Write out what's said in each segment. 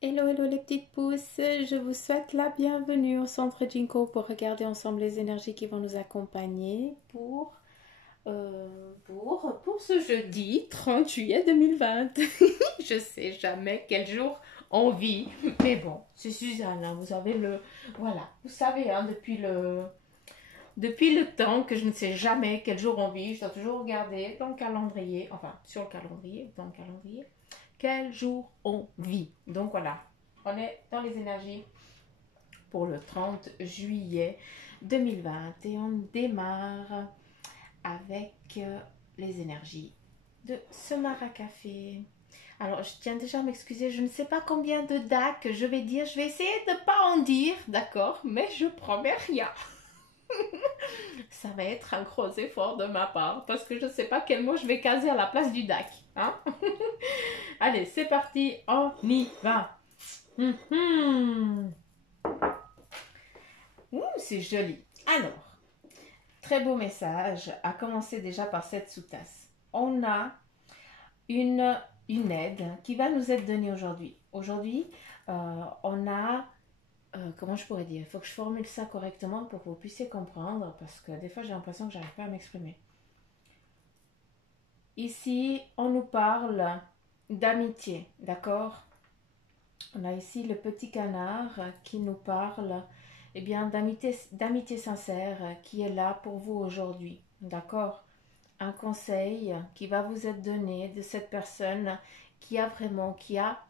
Hello, hello les petites pousses, je vous souhaite la bienvenue au centre Jinko pour regarder ensemble les énergies qui vont nous accompagner pour ce jeudi 30 juillet 2020. Je sais jamais quel jour on vit, mais bon, c'est Suzanne, hein, vous avez voilà, vous savez, hein, depuis le temps que je ne sais jamais quel jour on vit, je dois toujours regarder dans le calendrier, enfin sur le calendrier, dans le calendrier, quel jour on vit. Donc voilà, on est dans les énergies pour le 30 juillet 2020 et on démarre avec les énergies de ce maracafé. Alors, je tiens déjà à m'excuser, je ne sais pas combien de DAC je vais dire, je vais essayer de ne pas en dire, d'accord, mais je promets rien. Ça va être un gros effort de ma part parce que je ne sais pas quel mot je vais caser à la place du DAC. Hein. Allez, c'est parti, on y va. C'est joli. Alors, très beau message, à commencer déjà par cette sous-tasse. On a une, une aide qui va nous être donnée aujourd'hui. Aujourd'hui, on a comment je pourrais dire, il faut que je formule ça correctement pour que vous puissiez comprendre, parce que des fois j'ai l'impression que j'arrive pas à m'exprimer. Ici, on nous parle d'amitié, d'accord? On a ici le petit canard qui nous parle eh bien, d'amitié sincère qui est là pour vous aujourd'hui, d'accord? Un conseil qui va vous être donné de cette personne qui a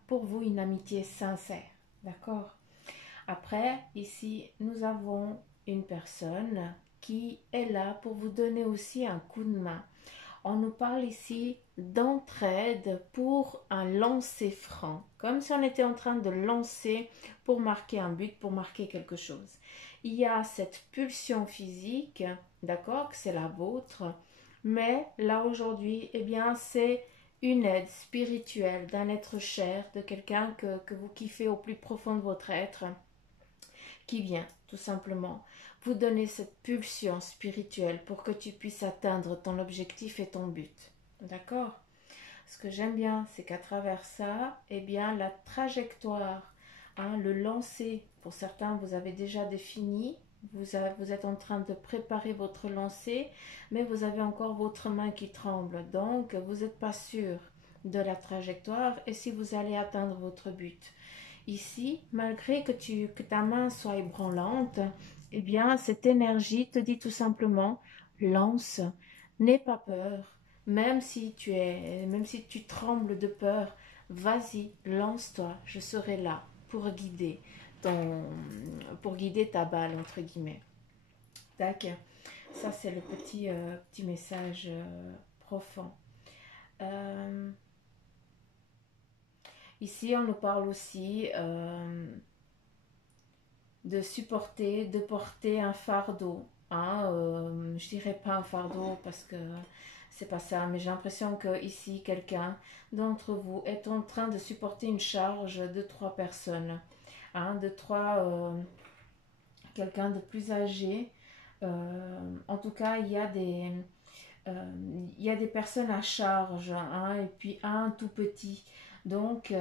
pour vous une amitié sincère, d'accord? Après, ici, nous avons une personne qui est là pour vous donner aussi un coup de main. On nous parle ici d'entraide pour un lancer franc, comme si on était en train de lancer pour marquer un but, pour marquer quelque chose. Il y a cette pulsion physique, d'accord, que c'est la vôtre, mais là aujourd'hui, eh bien, c'est une aide spirituelle d'un être cher, de quelqu'un que vous kiffez au plus profond de votre être, qui vient tout simplement vous donner cette pulsion spirituelle pour que tu puisses atteindre ton objectif et ton but. D'accord? Ce que j'aime bien, c'est qu'à travers ça, eh bien, la trajectoire, hein, le lancer, pour certains, vous avez déjà défini, vous êtes en train de préparer votre lancer, mais vous avez encore votre main qui tremble. Donc, vous n'êtes pas sûr de la trajectoire et si vous allez atteindre votre but. Ici, malgré que ta main soit ébranlante, eh bien, cette énergie te dit tout simplement, lance, n'aie pas peur, même si tu trembles de peur, vas-y, lance-toi, je serai là pour guider ton, pour guider ta balle, entre guillemets. Tac, ça c'est le petit message profond. Euh, Ici, on nous parle aussi de supporter, de porter un fardeau. Hein, je dirais pas un fardeau parce que c'est pas ça, mais j'ai l'impression que ici quelqu'un d'entre vous est en train de supporter une charge de trois personnes, hein, de trois, quelqu'un de plus âgé. En tout cas, il y a des personnes à charge, hein, et puis un tout petit. Donc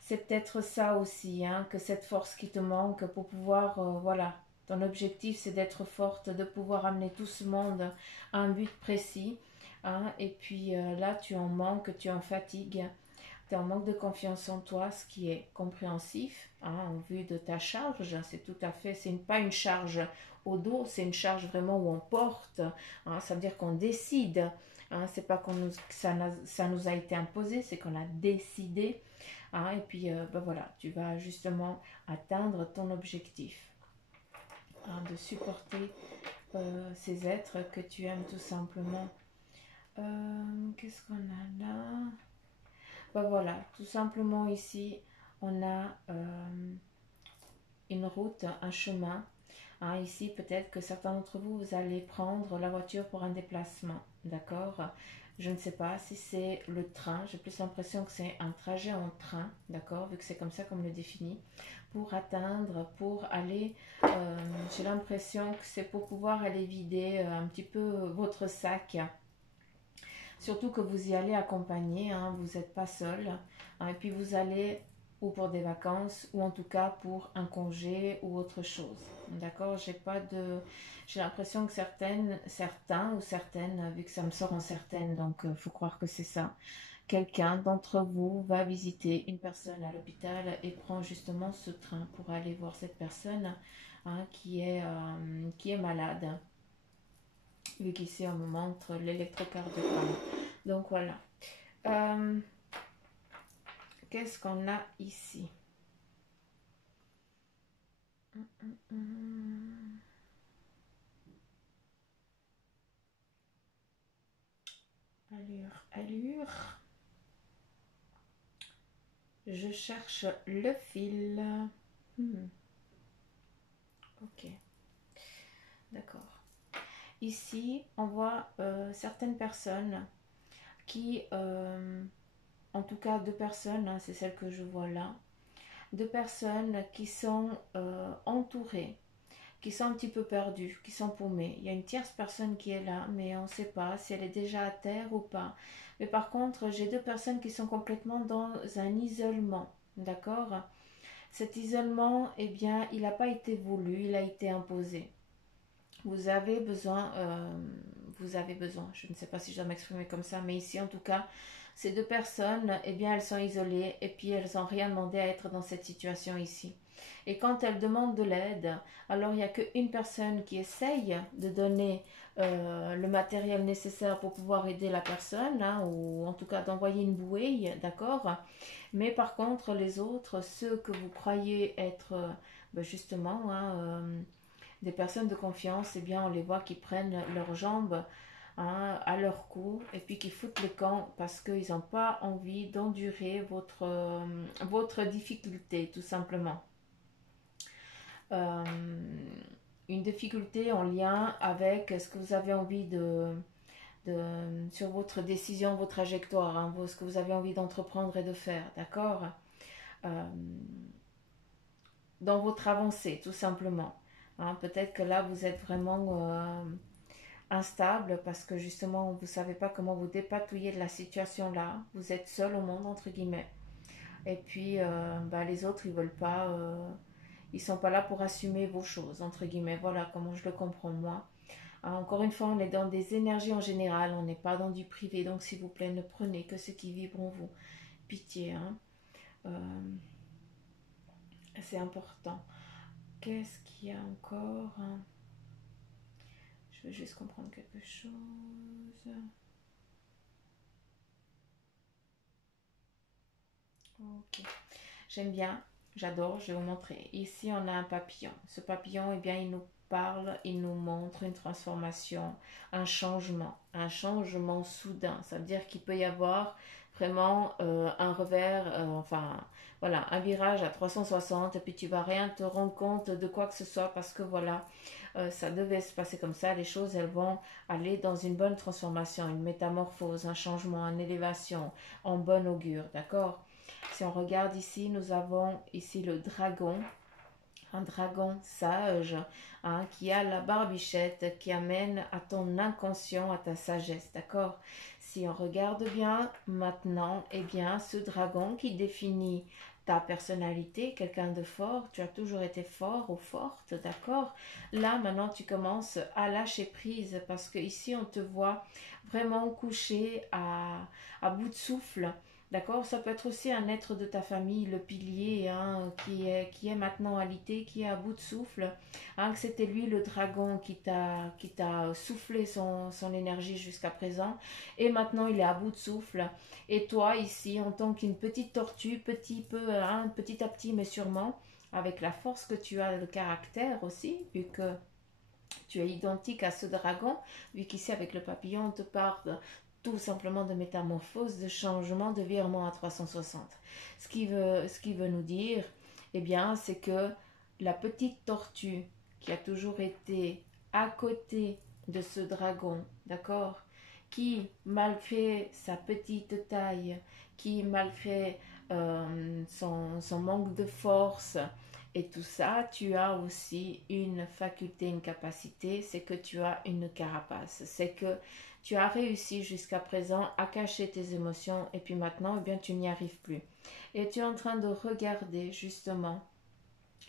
c'est peut-être ça aussi, hein, que cette force qui te manque pour pouvoir, voilà, ton objectif c'est d'être forte, de pouvoir amener tout ce monde à un but précis, hein, et puis là tu en manques, tu en fatigues, tu es en manque de confiance en toi, ce qui est compréhensif, hein, en vue de ta charge, c'est tout à fait, c'est pas une charge au dos, c'est une charge vraiment où on porte, hein, ça veut dire qu'on décide, hein, c'est pas ça nous a été imposé, c'est qu'on a décidé. Hein, et puis, ben voilà, tu vas justement atteindre ton objectif, hein, de supporter ces êtres que tu aimes tout simplement. Qu'est-ce qu'on a là? Ben voilà, tout simplement ici, on a une route, un chemin. Hein, ici, peut-être que certains d'entre vous, vous allez prendre la voiture pour un déplacement, d'accord? Je ne sais pas si c'est le train, j'ai plus l'impression que c'est un trajet en train, d'accord? Vu que c'est comme ça qu'on me le définit. Pour aller, j'ai l'impression que c'est pour pouvoir aller vider un petit peu votre sac. Surtout que vous y allez accompagné, hein, vous n'êtes pas seul. Hein, et puis vous allez ou pour des vacances, ou en tout cas pour un congé ou autre chose. D'accord? J'ai l'impression que certains ou certaines, vu que ça me sort en certaines, donc faut croire que c'est ça. Quelqu'un d'entre vous va visiter une personne à l'hôpital et prend justement ce train pour aller voir cette personne, hein, qui est malade, vu qu'ici on me montre l'électrocardiogramme. Donc voilà. Euh, Qu'est-ce qu'on a ici? Allure, allure. Je cherche le fil. Ok, d'accord. Ici, on voit certaines personnes qui, en tout cas deux personnes, hein, c'est celle que je vois là, deux personnes qui sont entourées, qui sont un petit peu perdues, qui sont paumées. Il y a une tierce personne qui est là, mais on ne sait pas si elle est déjà à terre ou pas. Mais par contre, j'ai deux personnes qui sont complètement dans un isolement, d'accord? Cet isolement, eh bien, il n'a pas été voulu, il a été imposé. Vous avez besoin, je ne sais pas si je dois m'exprimer comme ça, mais ici en tout cas, ces deux personnes, eh bien, elles sont isolées et puis elles n'ont rien demandé à être dans cette situation ici. Et quand elles demandent de l'aide, alors il n'y a qu'une personne qui essaye de donner le matériel nécessaire pour pouvoir aider la personne, hein, ou en tout cas d'envoyer une bouée, d'accord? Mais par contre, les autres, ceux que vous croyez être justement, hein, des personnes de confiance, eh bien, on les voit qui prennent leurs jambes, hein, à leur cou et puis qui foutent le camp parce qu'ils n'ont pas envie d'endurer votre difficulté, tout simplement. Euh, une difficulté en lien avec ce que vous avez envie de sur votre décision, votre trajectoire, hein, ce que vous avez envie d'entreprendre et de faire, d'accord? Euh, dans votre avancée, tout simplement. Hein, peut-être que là, vous êtes vraiment instable parce que justement, vous ne savez pas comment vous dépatouiller de la situation là. Vous êtes seul au monde, entre guillemets. Et puis, les autres, ils veulent pas. Ils sont pas là pour assumer vos choses, entre guillemets. Voilà comment je le comprends, moi. Hein, encore une fois, on est dans des énergies en général. On n'est pas dans du privé. Donc, s'il vous plaît, ne prenez que ce qui vibre en vous. Pitié, hein. Euh, c'est important. Qu'est-ce qu'il y a encore, hein? Je veux juste comprendre quelque chose. Ok. J'aime bien, j'adore, je vais vous montrer. Ici, on a un papillon. Ce papillon, eh bien, il nous parle, il nous montre une transformation, un changement soudain. Ça veut dire qu'il peut y avoir vraiment un revers, enfin, voilà, un virage à 360 et puis tu vas rien te rendre compte de quoi que ce soit parce que voilà, ça devait se passer comme ça. Les choses, elles vont aller dans une bonne transformation, une métamorphose, un changement, une élévation en bon augure, d'accord? Si on regarde ici, nous avons ici le dragon, un dragon sage, hein, qui a la barbichette qui amène à ton inconscient, à ta sagesse, d'accord? Si on regarde bien maintenant, eh bien, ce dragon qui définit ta personnalité, quelqu'un de fort, tu as toujours été fort ou forte, d'accord? Là, maintenant, tu commences à lâcher prise parce que ici, on te voit vraiment couché à bout de souffle. D'accord? Ça peut être aussi un être de ta famille, le pilier, hein, qui est maintenant alité, qui est à bout de souffle. Hein, que c'était lui le dragon qui t'a soufflé son énergie jusqu'à présent. Et maintenant il est à bout de souffle. Et toi ici, en tant qu'une petite tortue, petit peu, hein, petit à petit, mais sûrement, avec la force que tu as, le caractère aussi, vu que tu es identique à ce dragon, vu qu'ici avec le papillon, on te parle tout simplement de métamorphose, de changement, de virement à 360. Ce qui veut nous dire, eh bien, c'est que la petite tortue qui a toujours été à côté de ce dragon, d'accord, qui, malgré sa petite taille, qui, malgré son manque de force, et tout ça, tu as aussi une faculté, une capacité, c'est que tu as une carapace. C'est que Tu as réussi jusqu'à présent à cacher tes émotions et puis maintenant, eh bien, tu n'y arrives plus. Et tu es en train de regarder justement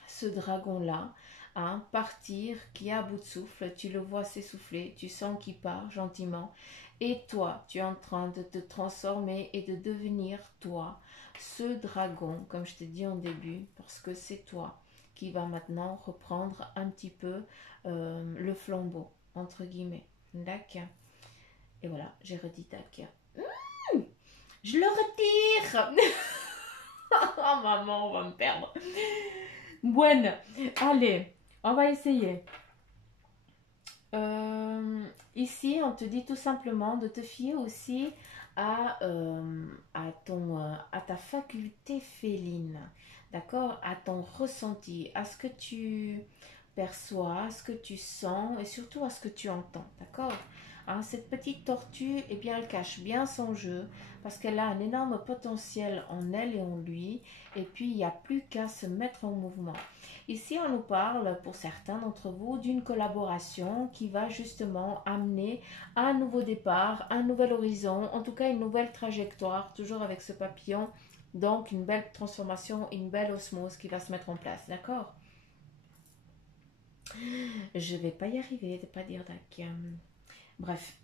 ce dragon-là, hein, partir, qui est à bout de souffle, tu le vois s'essouffler, tu sens qu'il part gentiment, et toi, tu es en train de te transformer et de devenir toi, ce dragon, comme je t'ai dit en début, parce que c'est toi qui va maintenant reprendre un petit peu le flambeau, entre guillemets. D'accord. Et voilà, j'ai redit tac. Je le retire. Oh maman, on va me perdre. Bueno, allez, on va essayer. Ici, on te dit tout simplement de te fier aussi à ta faculté féline, d'accord? À ton ressenti, à ce que tu perçois, à ce que tu sens et surtout à ce que tu entends, d'accord? Hein, cette petite tortue, eh bien, elle cache bien son jeu parce qu'elle a un énorme potentiel en elle et en lui et puis il n'y a plus qu'à se mettre en mouvement. Ici, on nous parle, pour certains d'entre vous, d'une collaboration qui va justement amener un nouveau départ, un nouvel horizon, en tout cas une nouvelle trajectoire, toujours avec ce papillon. Donc, une belle transformation, une belle osmose qui va se mettre en place, d'accord? Je vais pas y arriver de pas dire d'ac. Bref.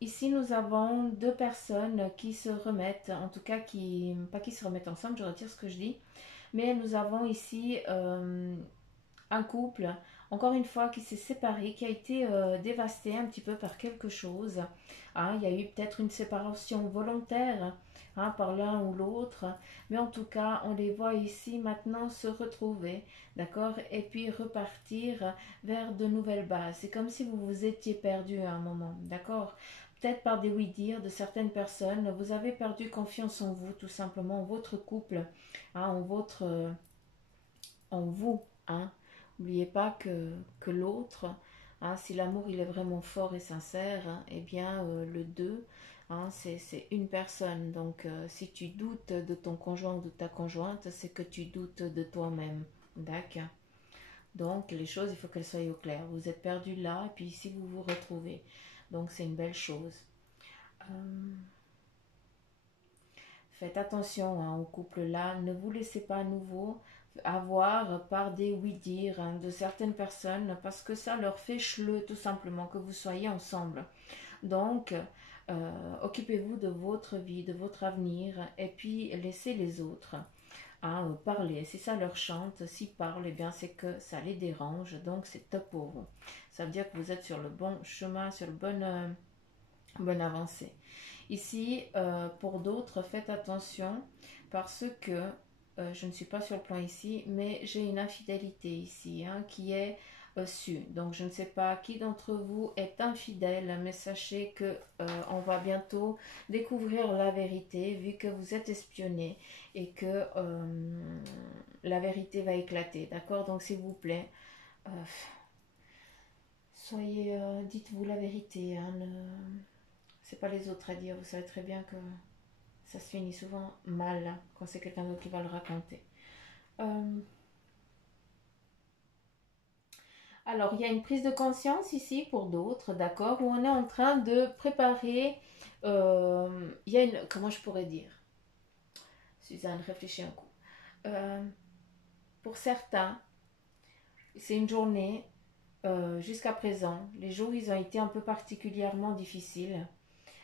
Ici, nous avons deux personnes qui se remettent, en tout cas, pas qui se remettent ensemble, je retire ce que je dis, mais nous avons ici un couple, encore une fois, qui s'est séparé, qui a été dévasté un petit peu par quelque chose. Hein, il y a eu peut-être une séparation volontaire, hein, par l'un ou l'autre, mais en tout cas, on les voit ici maintenant se retrouver, d'accord, et puis repartir vers de nouvelles bases. C'est comme si vous vous étiez perdu à un moment, d'accord. Peut-être par des oui-dire de certaines personnes, vous avez perdu confiance en vous, tout simplement, en votre couple, hein, en vous, hein. N'oubliez pas que l'autre, hein, si l'amour il est vraiment fort et sincère, hein, eh bien le deux, hein, c'est une personne. Donc si tu doutes de ton conjoint ou de ta conjointe, c'est que tu doutes de toi-même. D'accord. Donc les choses, il faut qu'elles soient au clair. Vous êtes perdu là, et puis ici vous vous retrouvez. Donc c'est une belle chose. Euh, Faites attention, hein, au couple-là. Ne vous laissez pas à nouveau avoir par des oui-dire, hein, de certaines personnes parce que ça leur fait chleux tout simplement que vous soyez ensemble. Donc, occupez-vous de votre vie, de votre avenir et puis laissez les autres, hein, parler. Si ça leur chante, s'ils parlent, eh bien c'est que ça les dérange. Donc c'est top pour vous. Ça veut dire que vous êtes sur le bon chemin, sur le bonne avancée. Ici, pour d'autres, faites attention parce que je ne suis pas sur le plan ici, mais j'ai une infidélité ici, hein, qui est su. Donc je ne sais pas qui d'entre vous est infidèle, mais sachez que on va bientôt découvrir la vérité, vu que vous êtes espionné et que la vérité va éclater. D'accord? Donc s'il vous plaît, euh, dites-vous la vérité. Hein, c'est pas les autres à dire. Vous savez très bien que ça se finit souvent mal, hein, quand c'est quelqu'un d'autre qui va le raconter. Euh, Alors, il y a une prise de conscience ici pour d'autres, d'accord, où on est en train de préparer. Il y a une. Comment je pourrais dire? Suzanne, réfléchis un coup. Euh, pour certains, c'est une journée, jusqu'à présent, les jours, ils ont été un peu particulièrement difficiles.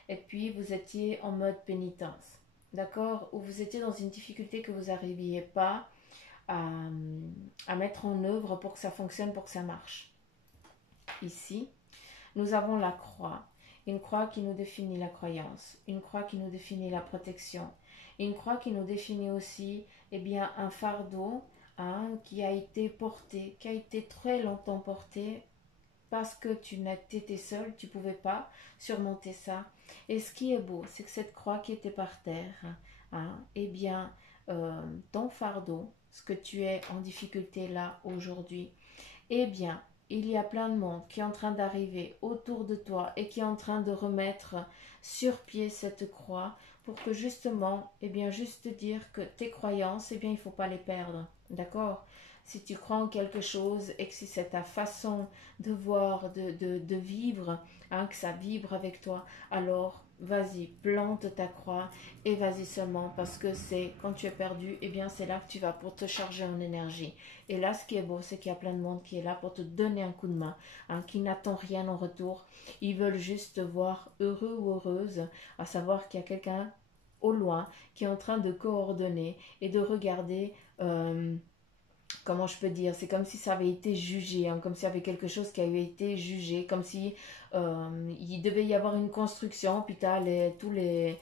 Et puis, vous étiez en mode pénitence, d'accord, où vous étiez dans une difficulté que vous n'arriviez pas à, à mettre en œuvre pour que ça fonctionne, pour que ça marche. Ici, nous avons la croix. Une croix qui nous définit la croyance, une croix qui nous définit la protection, une croix qui nous définit aussi, eh bien, un fardeau, hein, qui a été porté, qui a été très longtemps porté parce que tu étais seul, tu ne pouvais pas surmonter ça. Et ce qui est beau, c'est que cette croix qui était par terre, hein, eh bien, ton fardeau, ce que tu es en difficulté là aujourd'hui, eh bien, il y a plein de monde qui est en train d'arriver autour de toi et qui est en train de remettre sur pied cette croix pour que justement, eh bien, juste te dire que tes croyances, eh bien, il ne faut pas les perdre. D'accord? si tu crois en quelque chose et que si c'est ta façon de voir, de vivre, hein, que ça vibre avec toi, alors vas-y, plante ta croix et vas-y seulement, parce que c'est quand tu es perdu, eh bien c'est là que tu vas pour te charger en énergie. Et là, ce qui est beau, c'est qu'il y a plein de monde qui est là pour te donner un coup de main, hein, qui n'attend rien en retour. Ils veulent juste te voir heureux ou heureuse, à savoir qu'il y a quelqu'un au loin qui est en train de coordonner et de regarder, comment je peux dire, c'est comme si ça avait été jugé, hein, comme s'il y avait quelque chose qui avait été jugé, comme si il devait y avoir une construction, puis tu as tous les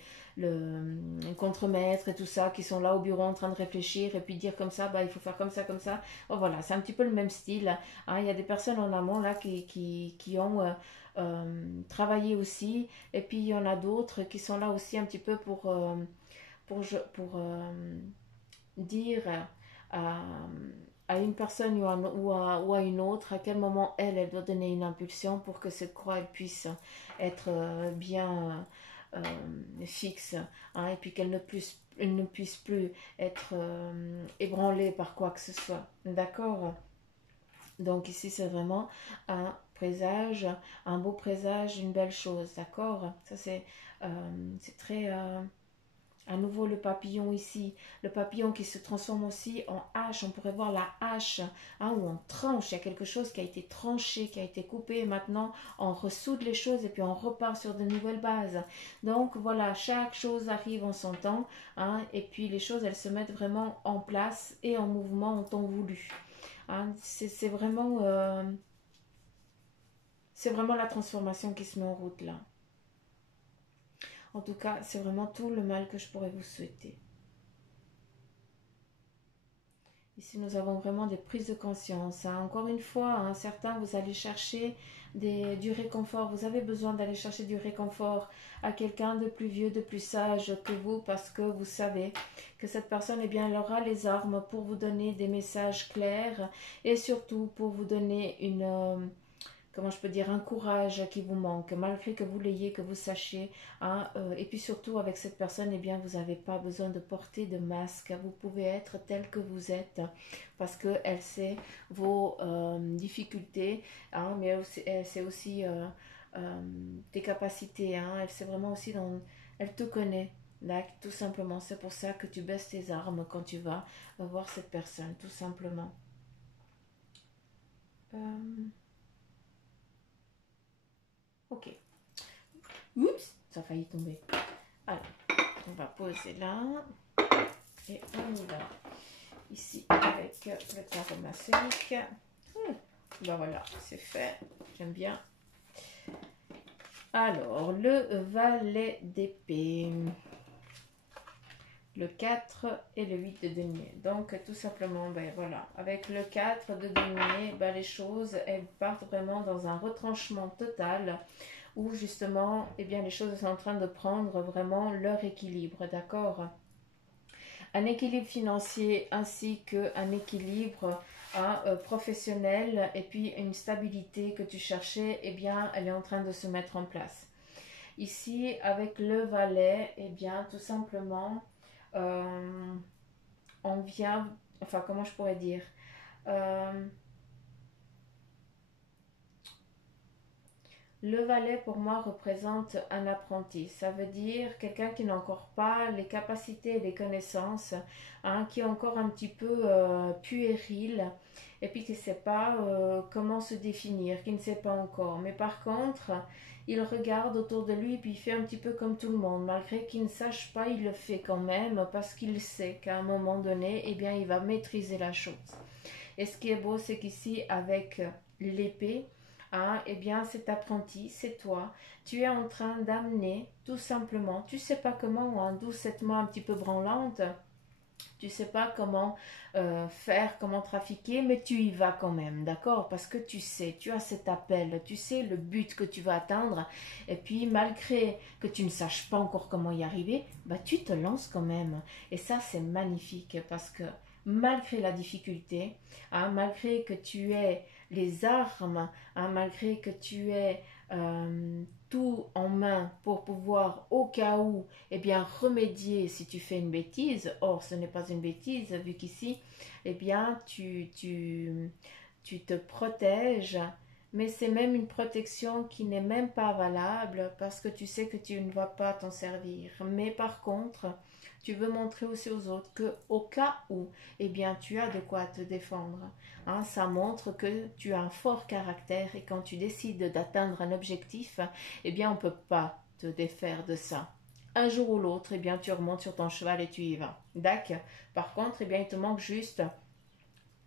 contremaîtres et tout ça qui sont là au bureau en train de réfléchir et puis dire comme ça, bah, il faut faire comme ça, comme ça. Oh, voilà, c'est un petit peu le même style, hein. Il y a des personnes en amont là qui ont travaillé aussi, et puis il y en a d'autres qui sont là aussi un petit peu pour dire à, à une personne ou à une autre à quel moment elle doit donner une impulsion pour que cette croix elle puisse être bien fixe, hein, et puis elle ne puisse plus être ébranlée par quoi que ce soit. D'accord? Donc ici c'est vraiment un présage, un beau présage, une belle chose. D'accord? Ça c'est très... à nouveau le papillon ici, le papillon qui se transforme aussi en hache, on pourrait voir la hache, hein, où on tranche, il y a quelque chose qui a été tranché, qui a été coupé, et maintenant on ressoude les choses et puis on repart sur de nouvelles bases. Donc voilà, chaque chose arrive en son temps, hein, et puis les choses elles se mettent vraiment en place et en mouvement en temps voulu. Hein, c'est vraiment la transformation qui se met en route là. En tout cas, c'est vraiment tout le mal que je pourrais vous souhaiter. Ici, nous avons vraiment des prises de conscience, hein. Encore une fois, hein, certains, vous allez chercher du réconfort. Vous avez besoin d'aller chercher du réconfort à quelqu'un de plus vieux, de plus sage que vous, parce que vous savez que cette personne, eh bien, elle aura les armes pour vous donner des messages clairs et surtout pour vous donner comment je peux dire, un courage qui vous manque, malgré que vous l'ayez, que vous sachiez, hein, et puis surtout avec cette personne, eh bien, vous n'avez pas besoin de porter de masque, vous pouvez être tel que vous êtes, parce qu'elle sait vos difficultés, hein, mais elle sait aussi tes capacités, hein, elle sait vraiment aussi, elle te connaît. Là, tout simplement, c'est pour ça que tu baisses tes armes quand tu vas voir cette personne, tout simplement. Ok. Oups, ça a failli tomber. Alors, on va poser là. Et on y va. Ici, avec le carreau maçonnique. Ben voilà, c'est fait. J'aime bien. Alors, le valet d'épée. Le 4 et le 8 de denier. Donc, tout simplement, ben voilà. Avec le 4 de denier, ben, les choses, elles partent vraiment dans un retranchement total, où justement, eh bien, les choses sont en train de prendre vraiment leur équilibre, d'accord? Un équilibre financier ainsi qu'un équilibre professionnel, et puis une stabilité que tu cherchais, eh bien, elle est en train de se mettre en place. Ici, avec le valet, eh bien, tout simplement, on vient, enfin, comment je pourrais dire, le valet pour moi représente un apprenti. Ça veut dire quelqu'un qui n'a encore pas les capacités et les connaissances, hein, qui est encore un petit peu puéril, et puis qui ne sait pas comment se définir, qui ne sait pas encore. Mais par contre, il regarde autour de lui et puis il fait un petit peu comme tout le monde. Malgré qu'il ne sache pas, il le fait quand même parce qu'il sait qu'à un moment donné, eh bien, il va maîtriser la chose. Et ce qui est beau, c'est qu'ici, avec l'épée, hein, eh bien, cet apprenti, c'est toi. Tu es en train d'amener, tout simplement, tu sais pas comment, hein, d'où cette main un petit peu branlante, tu sais pas comment faire, comment trafiquer, mais tu y vas quand même, d'accord? Parce que tu sais, tu as cet appel, tu sais le but que tu vas atteindre, et puis malgré que tu ne saches pas encore comment y arriver, bah tu te lances quand même. Et ça, c'est magnifique, parce que malgré la difficulté, hein, malgré que tu aies les armes, hein, malgré que tu aies tout en main pour pouvoir, au cas où, eh bien, remédier si tu fais une bêtise. Or, ce n'est pas une bêtise, vu qu'ici, eh bien, tu te protèges, mais c'est même une protection qui n'est même pas valable parce que tu sais que tu ne vas pas t'en servir. Mais par contre, tu veux montrer aussi aux autres que au cas où, eh bien, tu as de quoi te défendre. Hein, ça montre que tu as un fort caractère et quand tu décides d'atteindre un objectif, eh bien, on ne peut pas te défaire de ça. Un jour ou l'autre, eh bien, tu remontes sur ton cheval et tu y vas. D'accord. Par contre, eh bien, il te manque juste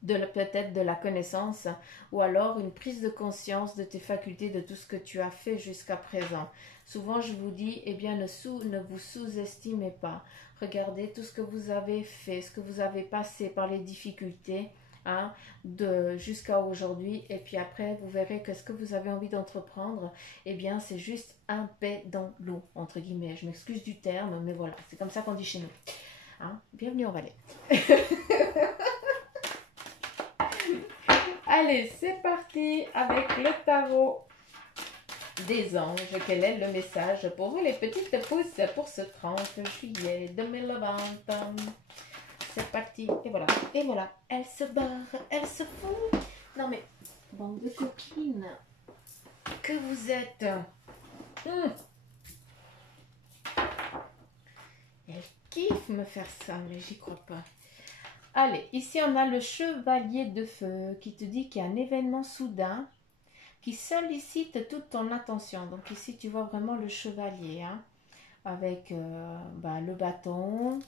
peut-être de la connaissance ou alors une prise de conscience de tes facultés, de tout ce que tu as fait jusqu'à présent. Souvent, je vous dis, eh bien, ne vous sous-estimez pas. Regardez tout ce que vous avez fait, ce que vous avez passé par les difficultés, hein, jusqu'à aujourd'hui. Et puis après, vous verrez que ce que vous avez envie d'entreprendre, eh bien, c'est juste un paix dans l'eau, entre guillemets. Je m'excuse du terme, mais voilà, c'est comme ça qu'on dit chez nous. Hein, bienvenue en Valais. Allez, c'est parti avec le tarot des anges. Quel est le message pour vous les petites pousses pour ce 30 juillet 2020? C'est parti. Et voilà. Elle se barre, elle se fout. Non mais, bande de coquines, que vous êtes. Elle kiffe me faire ça, mais j'y crois pas. Allez, ici on a le chevalier de feu qui te dit qu'il y a un événement soudain qui sollicite toute ton attention. Donc ici tu vois vraiment le chevalier, hein, avec le bâton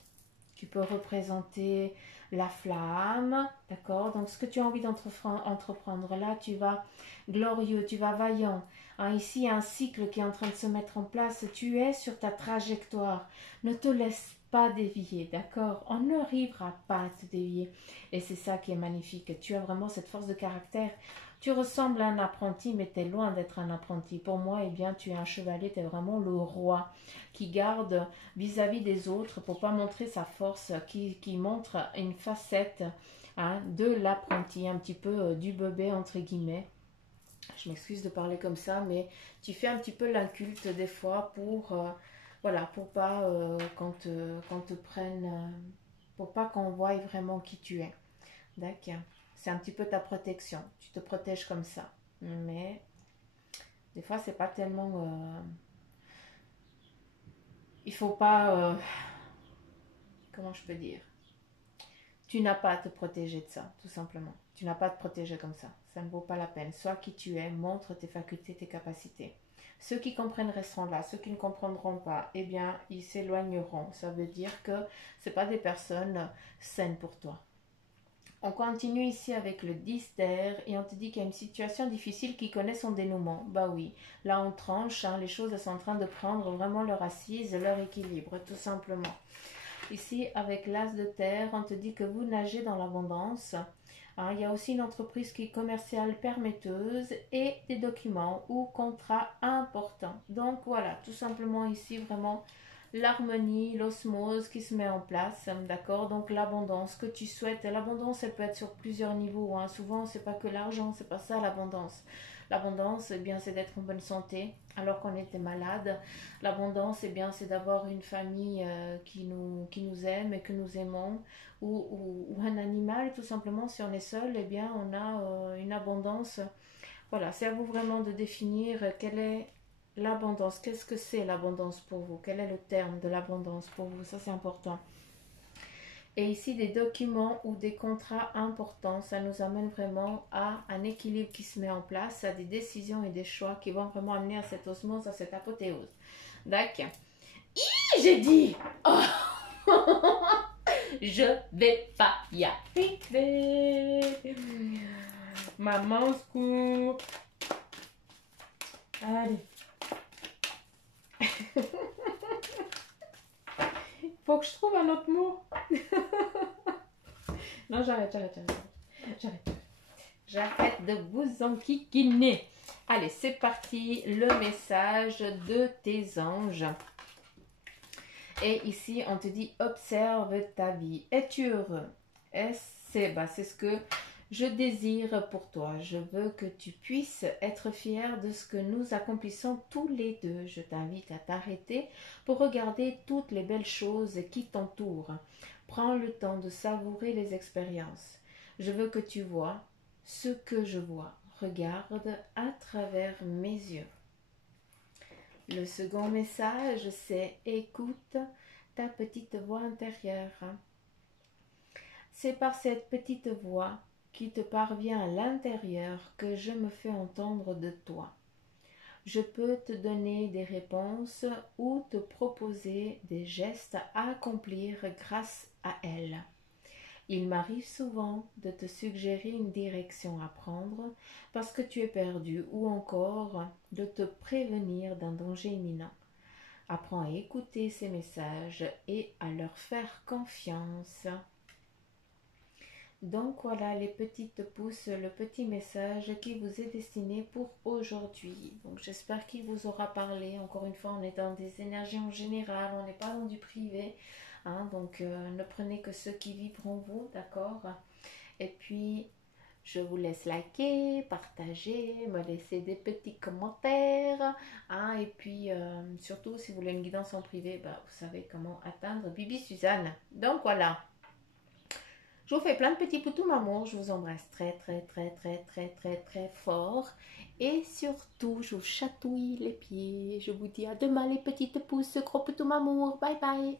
qui peut représenter la flamme, d'accord? Donc ce que tu as envie d'entreprendre, là tu vas glorieux, tu vas vaillant. Hein, ici il y a un cycle qui est en train de se mettre en place, tu es sur ta trajectoire, ne te laisse pas dévier, d'accord? On n'arrivera pas à te dévier et c'est ça qui est magnifique, tu as vraiment cette force de caractère. Tu ressembles à un apprenti, mais tu es loin d'être un apprenti. Pour moi, eh bien, tu es un chevalier, tu es vraiment le roi qui garde vis-à-vis des autres pour pas montrer sa force, qui montre une facette, hein, de l'apprenti, un petit peu du bébé, entre guillemets. Je m'excuse de parler comme ça, mais tu fais un petit peu l'inculte des fois pour, pour pas qu'on te prenne, pour pas qu'on voie vraiment qui tu es. D'accord. C'est un petit peu ta protection. Tu te protèges comme ça. Mais des fois, c'est pas tellement... il faut pas... comment je peux dire? Tu n'as pas à te protéger de ça, tout simplement. Tu n'as pas à te protéger comme ça. Ça ne vaut pas la peine. Sois qui tu es, montre tes facultés, tes capacités. Ceux qui comprennent resteront là. Ceux qui ne comprendront pas, eh bien, ils s'éloigneront. Ça veut dire que ce pas des personnes saines pour toi. On continue ici avec le 10 d'air et on te dit qu'il y a une situation difficile qui connaît son dénouement. Bah oui, là on tranche, hein, les choses sont en train de prendre vraiment leur assise, leur équilibre, tout simplement. Ici, avec l'as de terre, on te dit que vous nagez dans l'abondance. Hein, il y a aussi une entreprise qui est commerciale permetteuse et des documents ou contrats importants. Donc voilà, tout simplement ici, vraiment l'harmonie, l'osmose qui se met en place, d'accord? Donc l'abondance que tu souhaites, l'abondance elle peut être sur plusieurs niveaux, hein. Souvent c'est pas que l'argent, c'est pas ça l'abondance. L'abondance, eh bien, c'est d'être en bonne santé alors qu'on était malade. L'abondance, eh bien, c'est d'avoir une famille qui nous aime et que nous aimons. Ou un animal, tout simplement, si on est seul, eh bien, on a une abondance. Voilà, c'est à vous vraiment de définir quelle est l'abondance. Qu'est-ce que c'est l'abondance pour vous? Quel est le terme de l'abondance pour vous? Ça, c'est important. Et ici, des documents ou des contrats importants, ça nous amène vraiment à un équilibre qui se met en place, à des décisions et des choix qui vont vraiment amener à cette osmose, à cette apothéose. D'accord. J'ai dit oh je vais pas y arriver. Maman scoop. Allez. Faut que je trouve un autre mot. Non, j'arrête. J'arrête de vous enquiquiner. Allez, c'est parti. Le message de tes anges. Et ici, on te dit, observe ta vie. Es-tu heureux? C'est ce que Je désire pour toi, je veux que tu puisses être fier de ce que nous accomplissons tous les deux. Je t'invite à t'arrêter pour regarder toutes les belles choses qui t'entourent. Prends le temps de savourer les expériences. Je veux que tu vois ce que je vois. Regarde à travers mes yeux. Le second message, c'est écoute ta petite voix intérieure. C'est par cette petite voix qui te parvient à l'intérieur que je me fais entendre de toi. Je peux te donner des réponses ou te proposer des gestes à accomplir grâce à elle. Il m'arrive souvent de te suggérer une direction à prendre parce que tu es perdu ou encore de te prévenir d'un danger imminent. Apprends à écouter ces messages et à leur faire confiance. Donc voilà les petites pouces, le petit message qui vous est destiné pour aujourd'hui. Donc j'espère qu'il vous aura parlé. Encore une fois, on est dans des énergies en général, on n'est pas dans du privé. Hein, donc ne prenez que ceux qui vibrent en vous, d'accord? Et puis je vous laisse liker, partager, me laisser des petits commentaires. Hein, et puis surtout si vous voulez une guidance en privé, bah, vous savez comment atteindre Bibi Suzanne. Donc voilà. Je vous fais plein de petits poutous mamour. Je vous embrasse très très très très très très très fort. Et surtout, je vous chatouille les pieds. Je vous dis à demain les petites pouces. Gros poutous mamour. Bye bye.